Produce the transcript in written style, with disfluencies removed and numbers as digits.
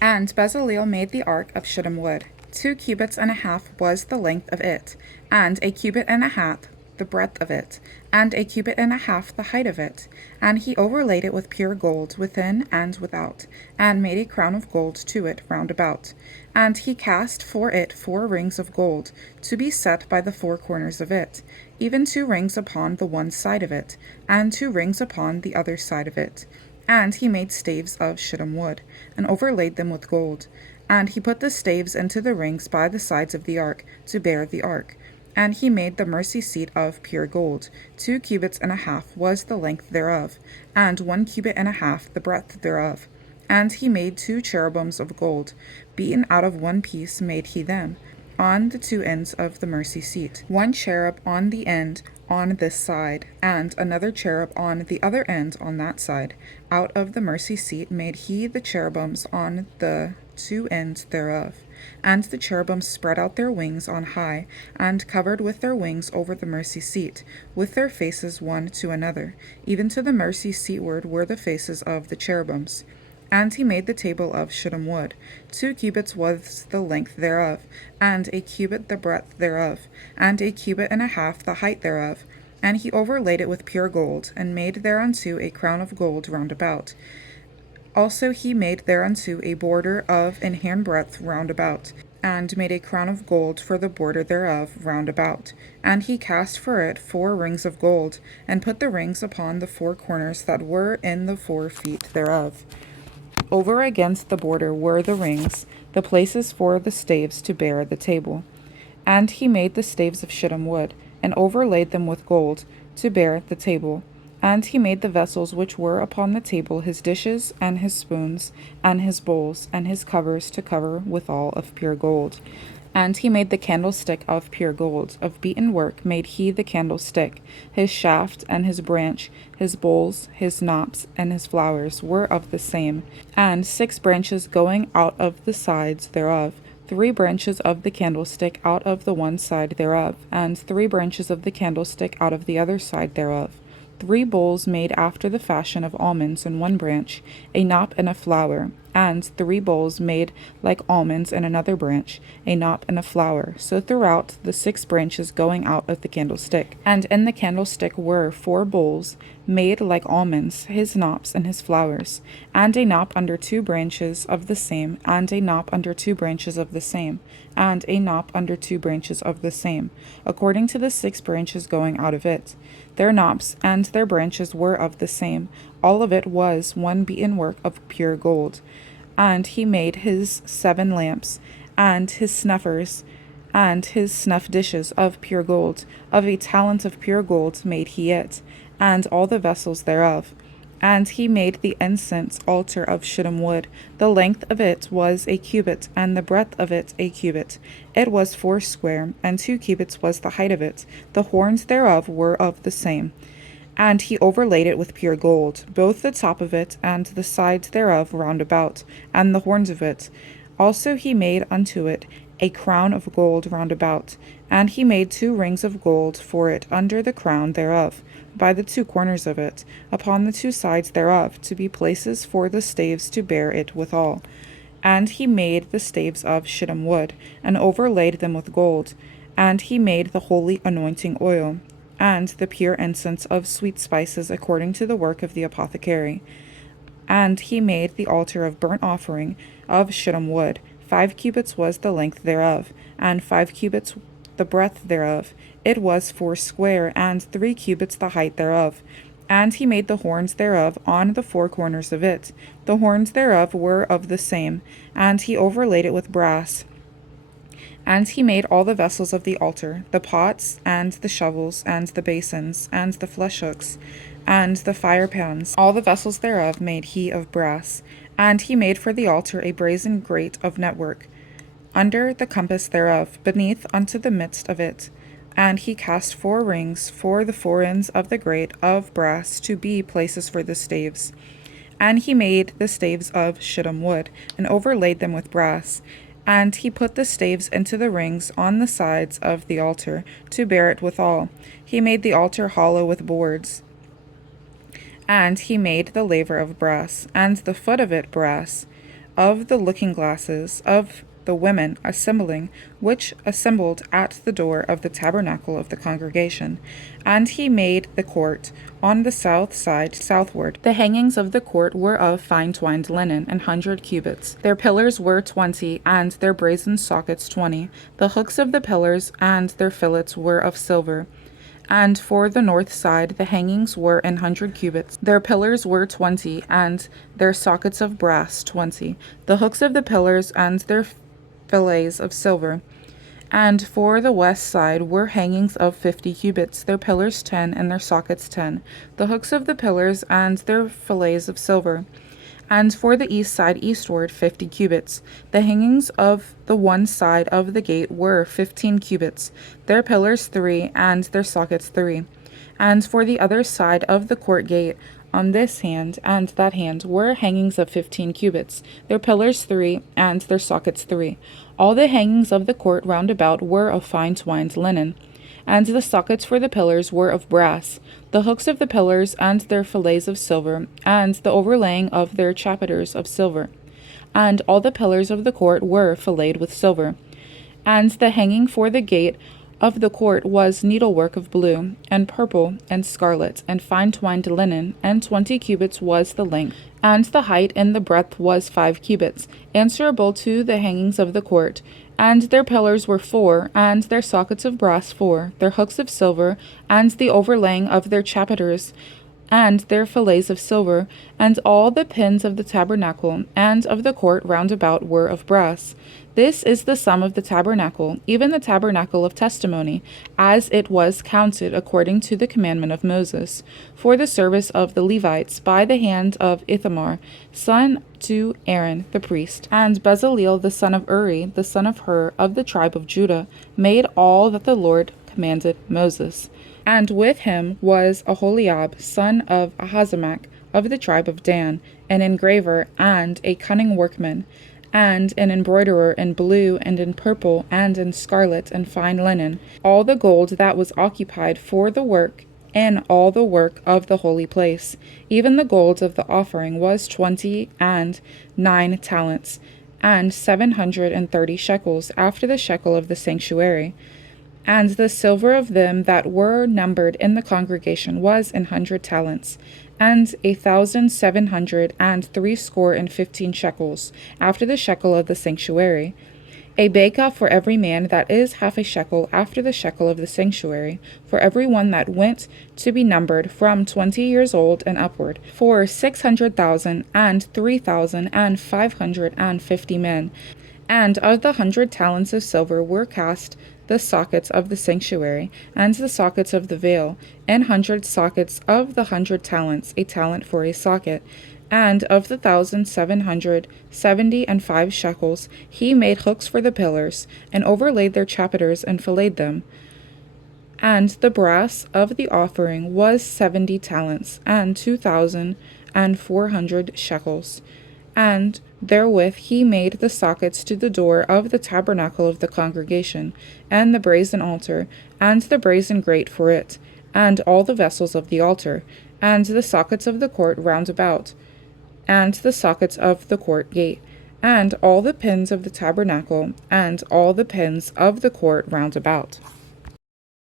And Bezaleel made the ark of shittim wood. 2 cubits and a half was the length of it, and a cubit and a half the breadth of it, and a cubit and a half the height of it. And he overlaid it with pure gold within and without, and made a crown of gold to it round about. And he cast for it 4 rings of gold, to be set by the 4 corners of it, even 2 rings upon the one side of it, and 2 rings upon the other side of it. And he made staves of shittim wood, and overlaid them with gold. And he put the staves into the rings by the sides of the ark, to bear the ark. And he made the mercy seat of pure gold. 2 cubits and a half was the length thereof, and 1 cubit and a half the breadth thereof. And he made 2 cherubims of gold. Beaten out of one piece made he them, on the 2 ends of the mercy seat. 1 cherub on the end on this side, and another cherub on the other end on that side. Out of the mercy seat made he the cherubims on the 2 ends thereof. And the cherubims spread out their wings on high, and covered with their wings over the mercy seat, with their faces one to another. Even to the mercy seatward were the faces of the cherubims. And he made the table of shittim wood. 2 cubits was the length thereof, and a cubit the breadth thereof, and a cubit and a half the height thereof. And he overlaid it with pure gold, and made thereunto a crown of gold round about. Also he made thereunto a border of an handbreadth round about, and made a crown of gold for the border thereof round about. And he cast for it 4 rings of gold, and put the rings upon the 4 corners that were in the 4 feet thereof. Over against the border were the rings, the places for the staves to bear the table. And he made the staves of shittim wood, and overlaid them with gold, to bear the table. And he made the vessels which were upon the table, his dishes, and his spoons, and his bowls, and his covers to cover withal of pure gold. And he made the candlestick of pure gold. Of beaten work made he the candlestick. His shaft and his branch, his bowls, his knops, and his flowers were of the same. And 6 branches going out of the sides thereof. 3 branches of the candlestick out of the one side thereof, and 3 branches of the candlestick out of the other side thereof. 3 bowls made after the fashion of almonds in one branch, a knop and a flower, and 3 bowls made like almonds in another branch, a knop and a flower, so throughout the 6 branches going out of the candlestick. And in the candlestick were 4 bowls made like almonds, his knops and his flowers, and a knop under 2 branches of the same, and a knop under 2 branches of the same, and a knop under 2 branches of the same, according to the 6 branches going out of it. Their knops and their branches were of the same. All of it was one beaten work of pure gold. And he made his 7 lamps, and his snuffers, and his snuff dishes of pure gold. Of a talent of pure gold made he it, and all the vessels thereof. And he made the incense altar of shittim wood. The length of it was a cubit, and the breadth of it a cubit. It was 4 square, and 2 cubits was the height of it. The horns thereof were of the same. And he overlaid it with pure gold, both the top of it and the sides thereof round about, and the horns of it. Also he made unto it a crown of gold round about, and he made 2 rings of gold for it under the crown thereof, by the 2 corners of it, upon the 2 sides thereof, to be places for the staves to bear it withal. And he made the staves of shittim wood, and overlaid them with gold. And he made the holy anointing oil, and the pure incense of sweet spices according to the work of the apothecary. And he made the altar of burnt offering of shittim wood. 5 cubits was the length thereof, and 5 cubits the breadth thereof. It was 4 square, and 3 cubits the height thereof. And he made the horns thereof on the 4 corners of it. The horns thereof were of the same, and he overlaid it with brass. And he made all the vessels of the altar, the pots, and the shovels, and the basins, and the flesh hooks, and the fire pans. All the vessels thereof made he of brass. And he made for the altar a brazen grate of network, under the compass thereof, beneath unto the midst of it. And he cast 4 rings for the 4 ends of the grate of brass to be places for the staves. And he made the staves of shittim wood, and overlaid them with brass. And he put the staves into the rings on the sides of the altar, to bear it withal. He made the altar hollow with boards. And he made the laver of brass, and the foot of it brass. of the looking glasses of the women assembling, which assembled at the door of the tabernacle of the congregation. And he made the court on the south side southward. The hangings of the court were of fine twined linen, 100 cubits. Their pillars were 20, and their brazen sockets 20. The hooks of the pillars and their fillets were of silver. And for the north side the hangings were 100 cubits. Their pillars were 20, and their sockets of brass 20. The hooks of the pillars and their fillets of silver. And for the west side were hangings of 50 cubits, their pillars 10, and their sockets 10. The hooks of the pillars and their fillets of silver. And for the east side eastward 50 cubits. The hangings of the one side of the gate were 15 cubits, their pillars 3, and their sockets 3. And for the other side of the court gate, on this hand and that hand, were hangings of 15 cubits, their pillars 3, and their sockets 3. All the hangings of the court round about were of fine twined linen. And the sockets for the pillars were of brass, the hooks of the pillars and their fillets of silver, and the overlaying of their chapiters of silver. And all the pillars of the court were filleted with silver. And the hanging for the gate of the court was needlework of blue, and purple, and scarlet, and fine twined linen, and 20 cubits was the length. And the height and the breadth was 5 cubits, answerable to the hangings of the court. And their pillars were 4, and their sockets of brass 4, their hooks of silver, and the overlaying of their chapiters, and their fillets of silver. And all the pins of the tabernacle and of the court round about were of brass. This is the sum of the tabernacle, even the tabernacle of testimony, as it was counted according to the commandment of Moses, for the service of the Levites, by the hand of Ithamar, son to Aaron the priest. And Bezaleel the son of Uri, the son of Hur, of the tribe of Judah, made all that the Lord commanded Moses. And with him was Aholiab, son of Ahisamach, of the tribe of Dan, an engraver and a cunning workman, and an embroiderer in blue and in purple and in scarlet and fine linen, all the gold that was occupied for the work in all the work of the holy place. Even the gold of the offering was 29 talents, and 730 shekels, after the shekel of the sanctuary. And the silver of them that were numbered in the congregation was 100 talents, and 1,760 shekels, after the shekel of the sanctuary. A bekah for every man that is half a shekel, after the shekel of the sanctuary, for every one that went to be numbered from 20 years old and upward, for 600,000 and 3,550 men. And of the 100 talents of silver were cast the sockets of the sanctuary, and the sockets of the veil, and 100 sockets of the 100 talents, a talent for a socket. And of the 1,775 shekels he made hooks for the pillars, and overlaid their chapiters, and filleted them. And the brass of the offering was 70 talents, and 2,400 shekels. And therewith he made the sockets to the door of the tabernacle of the congregation, and the brazen altar, and the brazen grate for it, and all the vessels of the altar, and the sockets of the court round about, and the sockets of the court gate, and all the pins of the tabernacle, and all the pins of the court round about.